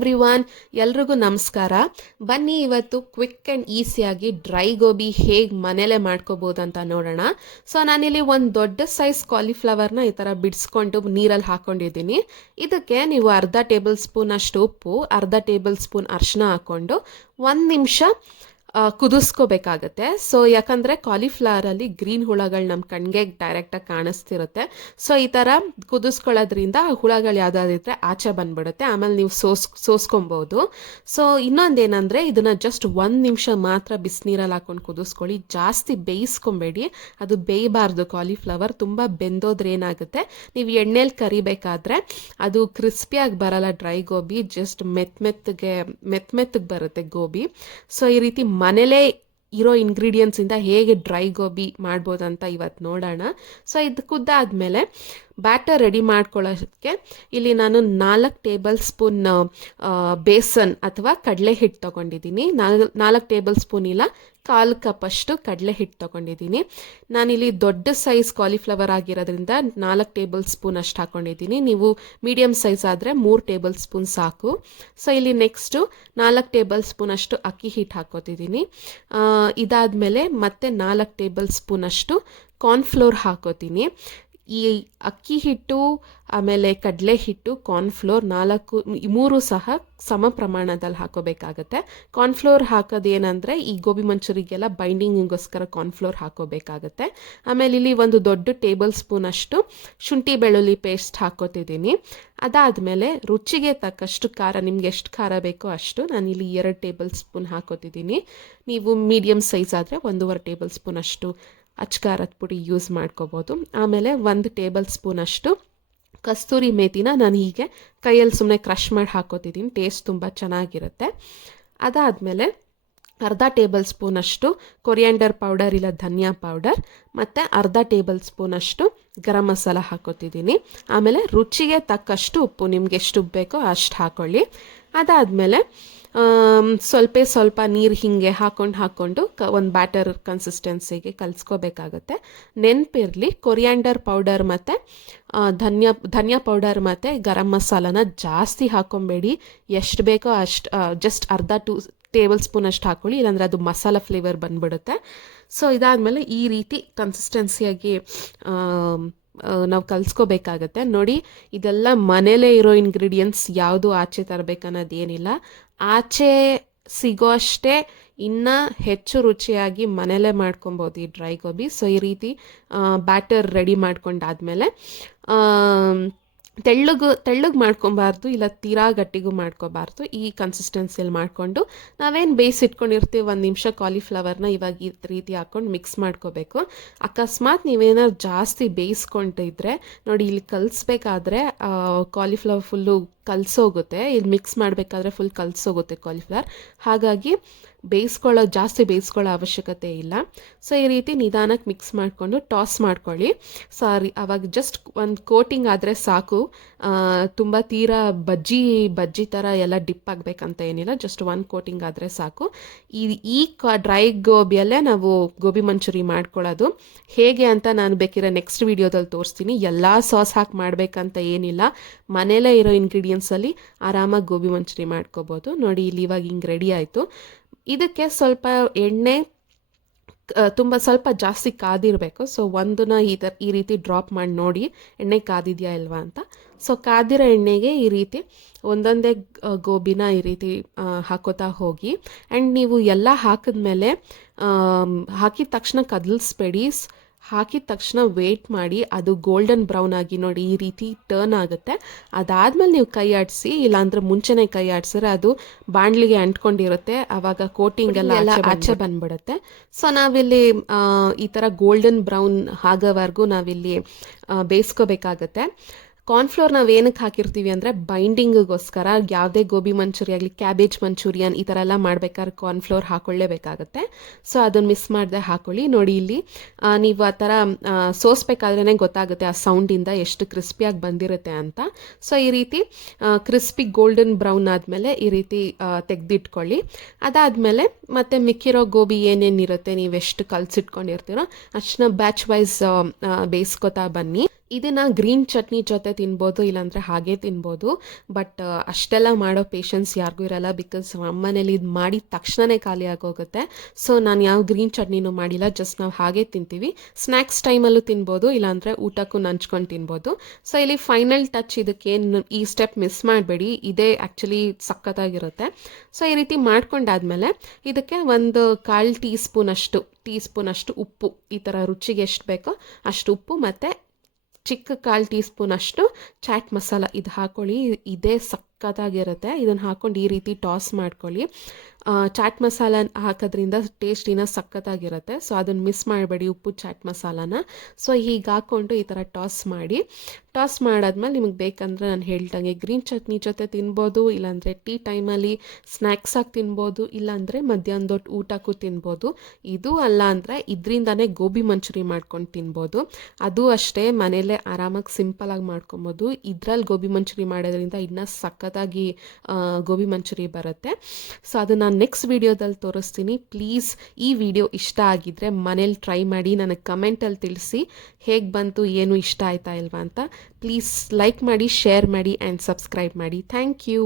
Everyone, ಎಲ್ರಿಗೂ ನಮಸ್ಕಾರ. ಬನ್ನಿ ಇವತ್ತು ಕ್ವಿಕ್ ಆ್ಯಂಡ್ ಈಸಿಯಾಗಿ ಡ್ರೈ ಗೋಬಿ ಹೇಗೆ ಮನೇಲೆ ಮಾಡ್ಕೋಬೋದು ಅಂತ ನೋಡೋಣ. ಸೊ ನಾನಿಲ್ಲಿ ಒಂದು ದೊಡ್ಡ ಸೈಜ್ ಕಾಲಿಫ್ಲವರ್ನ ಈ ಥರ ಬಿಡಿಸ್ಕೊಂಡು ನೀರಲ್ಲಿ ಹಾಕ್ಕೊಂಡಿದ್ದೀನಿ. ಇದಕ್ಕೆ ನೀವು ಅರ್ಧ ಟೇಬಲ್ ಸ್ಪೂನ್ ಅಷ್ಟು ಉಪ್ಪು, ಅರ್ಧ ಟೇಬಲ್ ಸ್ಪೂನ್ ಅರಿಶಿನ ಹಾಕ್ಕೊಂಡು 1 ನಿಮಿಷ ಕುದಿಸ್ಕೋಬೇಕಾಗತ್ತೆ. ಸೊ ಯಾಕಂದರೆ ಕಾಲಿಫ್ಲವರಲ್ಲಿ ಗ್ರೀನ್ ಹುಳಗಳು ನಮ್ಮ ಕಣ್ಣಿಗೆ ಡೈರೆಕ್ಟಾಗಿ ಕಾಣಿಸ್ತಿರುತ್ತೆ. ಸೊ ಈ ಥರ ಕುದಿಸ್ಕೊಳ್ಳೋದ್ರಿಂದ ಆ ಹುಳಗಳು ಯಾವುದಾದಿದ್ರೆ ಆಚೆ ಬಂದ್ಬಿಡುತ್ತೆ, ಆಮೇಲೆ ನೀವು ಸೋಸ್ಕೊಬೋದು. ಸೊ ಇನ್ನೊಂದೇನೆಂದರೆ ಇದನ್ನು ಜಸ್ಟ್ 1 ನಿಮಿಷ ಮಾತ್ರ ಬಿಸಿನೀರಲ್ಲಿ ಹಾಕ್ಕೊಂಡು ಕುದಿಸ್ಕೊಳ್ಳಿ. ಜಾಸ್ತಿ ಬೇಯಿಸ್ಕೊಬೇಡಿ, ಅದು ಬೇಯಬಾರ್ದು. ಕಾಲಿಫ್ಲವರ್ ತುಂಬ ಬೆಂದೋದ್ರೆ ಏನಾಗುತ್ತೆ, ನೀವು ಎಣ್ಣೆಲಿ ಕರಿಬೇಕಾದ್ರೆ ಅದು ಕ್ರಿಸ್ಪಿಯಾಗಿ ಬರಲ್ಲ. ಡ್ರೈ ಗೋಬಿ ಜಸ್ಟ್ ಮೆತ್ತಗೆ ಬರುತ್ತೆ ಗೋಬಿ. ಸೊ ಈ ರೀತಿ ಮನೇಲೇ ಇರೋ ಇಂಗ್ರೀಡಿಯೆಂಟ್ಸಿಂದ ಹೇಗೆ ಡ್ರೈ ಗೋಬಿ ಮಾಡ್ಬೋದಂತ ಇವತ್ತು ನೋಡೋಣ. ಸೊ ಇದು ಕುದ್ದಾದಮೇಲೆ ಬ್ಯಾಟರ್ ರೆಡಿ ಮಾಡ್ಕೊಳ್ಳೋಕ್ಕೆ ಇಲ್ಲಿ ನಾನು 4 ಟೇಬಲ್ ಸ್ಪೂನ್ ಬೇಸನ್ ಅಥವಾ ಕಡಲೆ ಹಿಟ್ಟು ತೊಗೊಂಡಿದ್ದೀನಿ. 4 ಟೇಬಲ್ ಸ್ಪೂನ್ ಇಲ್ಲ, 1/4 ಕಪ್ ಅಷ್ಟು ಕಡಲೆ ಹಿಟ್ಟು ತೊಗೊಂಡಿದ್ದೀನಿ. ನಾನಿಲ್ಲಿ ದೊಡ್ಡ ಸೈಜ್ ಕಾಲಿಫ್ಲವರ್ ಆಗಿರೋದ್ರಿಂದ 4 ಟೇಬಲ್ ಸ್ಪೂನ್ ಅಷ್ಟು ಹಾಕ್ಕೊಂಡಿದ್ದೀನಿ. ನೀವು ಮೀಡಿಯಮ್ ಸೈಜ್ ಆದರೆ 3 ಟೇಬಲ್ ಸ್ಪೂನ್ ಸಾಕು. ಸೊ ಇಲ್ಲಿ ನೆಕ್ಸ್ಟು 4 ಟೇಬಲ್ ಸ್ಪೂನ್ ಅಷ್ಟು ಅಕ್ಕಿ ಹಿಟ್ಟು ಹಾಕೋತಿದ್ದೀನಿ. ಇದಾದಮೇಲೆ ಮತ್ತೆ 4 ಟೇಬಲ್ ಸ್ಪೂನ್ ಅಷ್ಟು ಕಾರ್ನ್ಫ್ಲೋರ್ ಹಾಕೋತೀನಿ. ಈ ಅಕ್ಕಿ ಹಿಟ್ಟು ಆಮೇಲೆ ಕಡಲೆ ಹಿಟ್ಟು ಕಾರ್ನ್ಫ್ಲೋರ್ 3 ಸಹ ಸಮ ಪ್ರಮಾಣದಲ್ಲಿ ಹಾಕೋಬೇಕಾಗತ್ತೆ. ಕಾರ್ನ್ಫ್ಲೋರ್ ಹಾಕೋದೇನೆಂದರೆ ಈ ಗೋಬಿ ಮಂಚೂರಿಗೆಲ್ಲ ಬೈಂಡಿಂಗಿಗೋಸ್ಕರ ಕಾರ್ನ್ಫ್ಲೋರ್ ಹಾಕೋಬೇಕಾಗತ್ತೆ. ಆಮೇಲೆ ಇಲ್ಲಿ ಒಂದು ದೊಡ್ಡ ಟೇಬಲ್ ಸ್ಪೂನ್ ಅಷ್ಟು ಶುಂಠಿ ಬೆಳ್ಳುಳ್ಳಿ ಪೇಸ್ಟ್ ಹಾಕೋತಿದ್ದೀನಿ. ಅದಾದಮೇಲೆ ರುಚಿಗೆ ತಕ್ಕಷ್ಟು ಖಾರ, ನಿಮ್ಗೆ ಎಷ್ಟು ಖಾರ ಬೇಕೋ ಅಷ್ಟು, ನಾನಿಲ್ಲಿ 2 ಟೇಬಲ್ ಸ್ಪೂನ್ ಹಾಕೋತಿದ್ದೀನಿ. ನೀವು ಮೀಡಿಯಮ್ ಸೈಜ್ ಆದರೆ 1.5 ಟೇಬಲ್ ಸ್ಪೂನ್ ಅಷ್ಟು ಅಚ್ಕಾರದ ಪುಡಿ ಯೂಸ್ ಮಾಡ್ಕೋಬೋದು. ಆಮೇಲೆ 1 ಟೇಬಲ್ ಸ್ಪೂನ್ ಅಷ್ಟು ಕಸ್ತೂರಿ ಮೇಥಿನ ನಾನು ಹೀಗೆ ಕೈಯಲ್ಲಿ ಸುಮ್ಮನೆ ಕ್ರಷ್ ಮಾಡಿ ಹಾಕೋತಿದ್ದೀನಿ. ಟೇಸ್ಟ್ ತುಂಬ ಚೆನ್ನಾಗಿರುತ್ತೆ. ಅದಾದಮೇಲೆ ಅರ್ಧ ಟೇಬಲ್ ಸ್ಪೂನ್ ಅಷ್ಟು ಕೊರಿಯಾಂಡರ್ ಪೌಡರ್ ಇಲ್ಲ ಧನಿಯಾ ಪೌಡರ್ ಮತ್ತು ಅರ್ಧ ಟೇಬಲ್ ಸ್ಪೂನ್ ಅಷ್ಟು ಗರಂ ಮಸಾಲ ಹಾಕೋತಿದ್ದೀನಿ. ಆಮೇಲೆ ರುಚಿಗೆ ತಕ್ಕಷ್ಟು ಉಪ್ಪು, ನಿಮ್ಗೆ ಎಷ್ಟು ಉಪ್ಪು ಬೇಕೋ ಅಷ್ಟು ಹಾಕ್ಕೊಳ್ಳಿ. ಅದಾದಮೇಲೆ ಸ್ವಲ್ಪ ನೀರು ಹೀಗೆ ಹಾಕ್ಕೊಂಡು ಒಂದು ಬ್ಯಾಟರ್ ಕನ್ಸಿಸ್ಟೆನ್ಸಿಗೆ ಕಲಿಸ್ಕೋಬೇಕಾಗತ್ತೆ. ನೆನಪಿರಲಿ, ಕೊರಿಯಾಂಡರ್ ಪೌಡರ್ ಮತ್ತು ಧನಿಯಾ ಪೌಡರ್ ಮತ್ತು ಗರಂ ಮಸಾಲನ ಜಾಸ್ತಿ ಹಾಕ್ಕೊಬೇಡಿ. ಎಷ್ಟು ಬೇಕೋ ಅಷ್ಟು, ಜಸ್ಟ್ ಅರ್ಧ 2 ಟೇಬಲ್ ಸ್ಪೂನ್ ಅಷ್ಟು ಹಾಕ್ಕೊಳ್ಳಿ, ಇಲ್ಲಾಂದರೆ ಅದು ಮಸಾಲ ಫ್ಲೇವರ್ ಬಂದ್ಬಿಡುತ್ತೆ. ಸೊ ಇದಾದಮೇಲೆ ಈ ರೀತಿ ಕನ್ಸಿಸ್ಟೆನ್ಸಿಯಾಗಿ ನಾವು ಕಲಿಸ್ಕೋಬೇಕಾಗತ್ತೆ. ನೋಡಿ, ಇದೆಲ್ಲ ಮನೇಲೇ ಇರೋ ಇಂಗ್ರೀಡಿಯೆಂಟ್ಸ್, ಯಾವುದು ಆಚೆ ತರಬೇಕನ್ನೋದು ಏನಿಲ್ಲ. ಆಚೆ ಸಿಗೋ ಅಷ್ಟೇ ಇನ್ನೂ ಹೆಚ್ಚು ರುಚಿಯಾಗಿ ಮನೇಲೇ ಮಾಡ್ಕೊಬೋದು ಈ ಡ್ರೈ ಗೋಬಿ. ಸೊ ಈ ರೀತಿ ಬ್ಯಾಟರ್ ರೆಡಿ ಮಾಡ್ಕೊಂಡಾದ್ಮೇಲೆ ತೆಳ್ಳಗೆ ಮಾಡ್ಕೊಬಾರ್ದು, ಇಲ್ಲ ತೀರಾ ಗಟ್ಟಿಗೂ ಮಾಡ್ಕೋಬಾರ್ದು. ಈ ಕನ್ಸಿಸ್ಟೆನ್ಸಿಯಲ್ಲಿ ಮಾಡಿಕೊಂಡು ನಾವೇನು ಬೇಯಿಸಿಟ್ಕೊಂಡಿರ್ತೀವಿ 1 ನಿಮಿಷ ಕಾಲಿಫ್ಲವರ್ನ ಇವಾಗ ಈ ರೀತಿ ಹಾಕ್ಕೊಂಡು ಮಿಕ್ಸ್ ಮಾಡ್ಕೋಬೇಕು. ಅಕಸ್ಮಾತ್ ನೀವೇನಾದ್ರು ಜಾಸ್ತಿ ಬೇಯಿಸ್ಕೊಂಡಿದ್ರೆ ನೋಡಿ, ಇಲ್ಲಿ ಕಲಿಸ್ಬೇಕಾದ್ರೆ ಕಾಲಿಫ್ಲವರ್ ಫುಲ್ಲು ಕಲಸೋಗುತ್ತೆ. ಇಲ್ಲಿ ಮಿಕ್ಸ್ ಮಾಡಬೇಕಾದ್ರೆ ಫುಲ್ ಕಲಸೋಗುತ್ತೆ ಕಾಲಿಫ್ಲವರ್. ಹಾಗಾಗಿ ಜಾಸ್ತಿ ಬೇಯಿಸ್ಕೊಳ್ಳೋ ಅವಶ್ಯಕತೆ ಇಲ್ಲ. ಸೊ ಈ ರೀತಿ ನಿಧಾನಕ್ಕೆ ಮಿಕ್ಸ್ ಮಾಡಿಕೊಂಡು ಟಾಸ್ ಮಾಡ್ಕೊಳ್ಳಿ. ಅವಾಗ ಜಸ್ಟ್ ಒಂದು ಕೋಟಿಂಗ್ ಆದರೆ ಸಾಕು. ತುಂಬ ತೀರಾ ಬಜ್ಜಿ ಥರ ಎಲ್ಲ ಡಿಪ್ ಆಗಬೇಕಂತ ಏನಿಲ್ಲ, ಜಸ್ಟ್ 1 ಕೋಟಿಂಗ್ ಆದರೆ ಸಾಕು. ಈ ಡ್ರೈ ಗೋಬಿಯಲ್ಲೇ ನಾವು ಗೋಬಿ ಮಂಚೂರಿ ಮಾಡ್ಕೊಳ್ಳೋದು. ಹೇಗೆ ಅಂತ ನಾನು ಬೇಕಿರೋ ನೆಕ್ಸ್ಟ್ ವೀಡಿಯೋದಲ್ಲಿ ತೋರಿಸ್ತೀನಿ. ಎಲ್ಲ ಸಾಸ್ ಹಾಕಿ ಮಾಡಬೇಕಂತ ಏನಿಲ್ಲ, ಮನೇಲೇ ಇರೋ ಇಂಗ್ರೀಡಿಯೆಂಟ್ಸಲ್ಲಿ ಆರಾಮಾಗಿ ಗೋಬಿ ಮಂಚೂರಿ ಮಾಡ್ಕೋಬೋದು. ನೋಡಿ, ಇಲ್ಲಿ ಇವಾಗ ಹಿಂಗೆ ರೆಡಿ ಆಯಿತು. ಇದಕ್ಕೆ ಸ್ವಲ್ಪ ಎಣ್ಣೆ ಸ್ವಲ್ಪ ಜಾಸ್ತಿ ಕಾದಿರಬೇಕು. ಸೊ ಒಂದನ್ನ ಈ ರೀತಿ ಡ್ರಾಪ್ ಮಾಡಿ ನೋಡಿ ಎಣ್ಣೆ ಕಾದಿದೆಯಾ ಇಲ್ವಾ ಅಂತ. ಸೊ ಕಾದಿರೋ ಎಣ್ಣೆಗೆ ಈ ರೀತಿ ಒಂದೊಂದೇ ಗೋಬಿನ ಈ ರೀತಿ ಹಾಕೋತಾ ಹೋಗಿ. ಆ್ಯಂಡ್ ನೀವು ಎಲ್ಲ ಹಾಕಿದ್ಮೇಲೆ ಹಾಕಿದ ತಕ್ಷಣ ಕದಲಿಸ್ಬೇಡಿ. ಹಾಕಿದ ತಕ್ಷಣ ವೇಟ್ ಮಾಡಿ, ಅದು ಗೋಲ್ಡನ್ ಬ್ರೌನ್ ಆಗಿ ನೋಡಿ ಈ ರೀತಿ ಟರ್ನ್ ಆಗುತ್ತೆ. ಅದಾದಮೇಲೆ ನೀವು ಕೈ ಆಡಿಸಿ, ಇಲ್ಲಾಂದ್ರೆ ಮುಂಚೆನೇ ಕೈ ಆಡಿಸಿದ್ರೆ ಅದು ಬಾಣಲಿಗೆ ಅಂಟ್ಕೊಂಡಿರುತ್ತೆ, ಆವಾಗ ಕೋಟಿಂಗ್ ಎಲ್ಲ ಆಚೆ ಬಂದ್ಬಿಡುತ್ತೆ. ಸೊ ನಾವಿಲ್ಲಿ ಈ ಥರ ಗೋಲ್ಡನ್ ಬ್ರೌನ್ ಆಗೋವರೆಗೂ ನಾವಿಲ್ಲಿ ಬೇಯಿಸ್ಕೋಬೇಕಾಗತ್ತೆ. ಕಾರ್ನ್ಫ್ಲೋರ್ ನಾವು ಏನಕ್ಕೆ ಹಾಕಿರ್ತೀವಿ ಅಂದರೆ ಬೈಂಡಿಂಗಿಗೋಸ್ಕರ. ಯಾವುದೇ ಗೋಬಿ ಮಂಚೂರಿ ಆಗಲಿ, ಕ್ಯಾಬೇಜ್ ಮಂಚೂರಿಯನ್ ಈ ಥರ ಎಲ್ಲ ಮಾಡ್ಬೇಕಾದ್ರೆ ಕಾರ್ನ್ಫ್ಲೋರ್ ಹಾಕ್ಕೊಳ್ಳೇಬೇಕಾಗತ್ತೆ. ಸೊ ಅದನ್ನು ಮಿಸ್ ಮಾಡದೆ ಹಾಕ್ಕೊಳ್ಳಿ. ನೋಡಿ, ಇಲ್ಲಿ ನೀವು ಆ ಥರ ಸೋಸ್ಬೇಕಾದ್ರೇ ಗೊತ್ತಾಗುತ್ತೆ ಆ ಸೌಂಡಿಂದ ಎಷ್ಟು ಕ್ರಿಸ್ಪಿಯಾಗಿ ಬಂದಿರುತ್ತೆ ಅಂತ. ಸೊ ಈ ರೀತಿ ಕ್ರಿಸ್ಪಿ ಗೋಲ್ಡನ್ ಬ್ರೌನ್ ಆದಮೇಲೆ ಈ ರೀತಿ ತೆಗೆದಿಟ್ಕೊಳ್ಳಿ. ಅದಾದಮೇಲೆ ಮತ್ತೆ ಮಿಕ್ಕಿರೋ ಗೋಬಿ ಏನೇನಿರುತ್ತೆ, ನೀವೆಷ್ಟು ಕಲಸಿಟ್ಕೊಂಡಿರ್ತೀರೋ ಅಷ್ಟನ್ನ ಬ್ಯಾಚ್ ವೈಸ್ ಬೇಯಿಸ್ಕೊತಾ ಬನ್ನಿ. ಇದನ್ನು ಗ್ರೀನ್ ಚಟ್ನಿ ಜೊತೆ ತಿನ್ಬೋದು, ಇಲ್ಲಾಂದರೆ ಹಾಗೆ ತಿನ್ಬೋದು. ಬಟ್ ಅಷ್ಟೆಲ್ಲ ಮಾಡೋ ಪೇಷನ್ಸ್ ಯಾರಿಗೂ ಇರಲ್ಲ, ಬಿಕಾಸ್ ನಮ್ಮನೇಲಿ ಇದು ಮಾಡಿದ ತಕ್ಷಣವೇ ಖಾಲಿ ಆಗೋಗುತ್ತೆ. ಸೊ ನಾನು ಯಾವ ಗ್ರೀನ್ ಚಟ್ನಿನೂ ಮಾಡಿಲ್ಲ, ಜಸ್ಟ್ ನಾವು ಹಾಗೆ ತಿಂತೀವಿ. ಸ್ನ್ಯಾಕ್ಸ್ ಟೈಮಲ್ಲೂ ತಿನ್ಬೋದು, ಇಲ್ಲಾಂದರೆ ಊಟಕ್ಕೂ ನಂಚ್ಕೊಂಡು ತಿನ್ಬೋದು. ಸೊ ಇಲ್ಲಿ ಫೈನಲ್ ಟಚ್ ಇದಕ್ಕೇನು, ಈ ಸ್ಟೆಪ್ ಮಿಸ್ ಮಾಡಬೇಡಿ, ಇದೇ ಆ್ಯಕ್ಚುಲಿ ಸಖತ್ತಾಗಿರುತ್ತೆ. ಸೊ ಈ ರೀತಿ ಮಾಡ್ಕೊಂಡಾದ್ಮೇಲೆ ಇದಕ್ಕೆ ಒಂದು 1/4 ಟೀ ಸ್ಪೂನಷ್ಟು ಉಪ್ಪು, ಈ ಥರ ರುಚಿಗೆ ಎಷ್ಟು ಬೇಕೋ ಅಷ್ಟು ಉಪ್ಪು, ಮತ್ತು ಚಿಕ್ಕ 1/4 ಟೀ ಸ್ಪೂನಷ್ಟು ಚಾಟ್ ಮಸಾಲ ಇದು ಹಾಕ್ಕೊಳ್ಳಿ. ಇದೇ ಸಖತ್ತಾಗಿರುತ್ತೆ. ಇದನ್ನು ಹಾಕ್ಕೊಂಡು ಈ ರೀತಿ ಟಾಸ್ ಮಾಡ್ಕೊಳ್ಳಿ. ಚಾಟ್ ಮಸಾಲ ಹಾಕೋದ್ರಿಂದ ಟೇಸ್ಟ್ ಇನ್ನೂ ಸಖತ್ತಾಗಿರುತ್ತೆ. ಸೊ ಅದನ್ನು ಮಿಸ್ ಮಾಡಬೇಡಿ, ಉಪ್ಪು ಚಾಟ್ ಮಸಾಲಾನ. ಸೊ ಹೀಗೆ ಹಾಕ್ಕೊಂಡು ಈ ಥರ ಟಾಸ್ ಮಾಡಾದ್ಮೇಲೆ ನಿಮಗೆ ಬೇಕಂದರೆ ನಾನು ಹೇಳ್ದಂಗೆ ಗ್ರೀನ್ ಚಟ್ನಿ ಜೊತೆ ತಿನ್ಬೋದು, ಇಲ್ಲಾಂದರೆ ಟೀ ಟೈಮಲ್ಲಿ ಸ್ನ್ಯಾಕ್ಸಾಗಿ ತಿನ್ಬೋದು, ಇಲ್ಲಾಂದರೆ ಮಧ್ಯಾಹ್ನದ ಊಟಕ್ಕೂ ತಿನ್ಬೋದು. ಇದು ಅಲ್ಲ ಅಂದರೆ ಇದರಿಂದನೇ ಗೋಬಿ ಮಂಚೂರಿ ಮಾಡ್ಕೊಂಡು ತಿನ್ಬೋದು. ಅದು ಅಷ್ಟೇ ಮನೇಲೇ ಆರಾಮಾಗಿ ಸಿಂಪಲಾಗಿ ಮಾಡ್ಕೊಬೋದು. ಇದರಲ್ಲಿ ಗೋಬಿ ಮಂಚೂರಿ ಮಾಡೋದ್ರಿಂದ ಇನ್ನೂ ಸಖತ್ತಾಗಿ ಗೋಬಿ ಮಂಚೂರಿ ಬರುತ್ತೆ. ಸೊ ಅದು ನಾನು ನೆಕ್ಸ್ಟ್ ವೀಡಿಯೋದಲ್ಲಿ ತೋರಿಸ್ತೀನಿ. ಪ್ಲೀಸ್ ಈ ವಿಡಿಯೋ ಇಷ್ಟ ಆಗಿದ್ದರೆ ಮನೇಲಿ ಟ್ರೈ ಮಾಡಿ, ನನಗೆ ಕಮೆಂಟಲ್ಲಿ ತಿಳಿಸಿ ಹೇಗೆ ಬಂತು, ಏನು ಇಷ್ಟ ಆಯ್ತಾ ಇಲ್ವಾ ಅಂತ. ಪ್ಲೀಸ್ ಲೈಕ್ ಮಾಡಿ, ಶೇರ್ ಮಾಡಿ ಆ್ಯಂಡ್ ಸಬ್ಸ್ಕ್ರೈಬ್ ಮಾಡಿ. Thank you.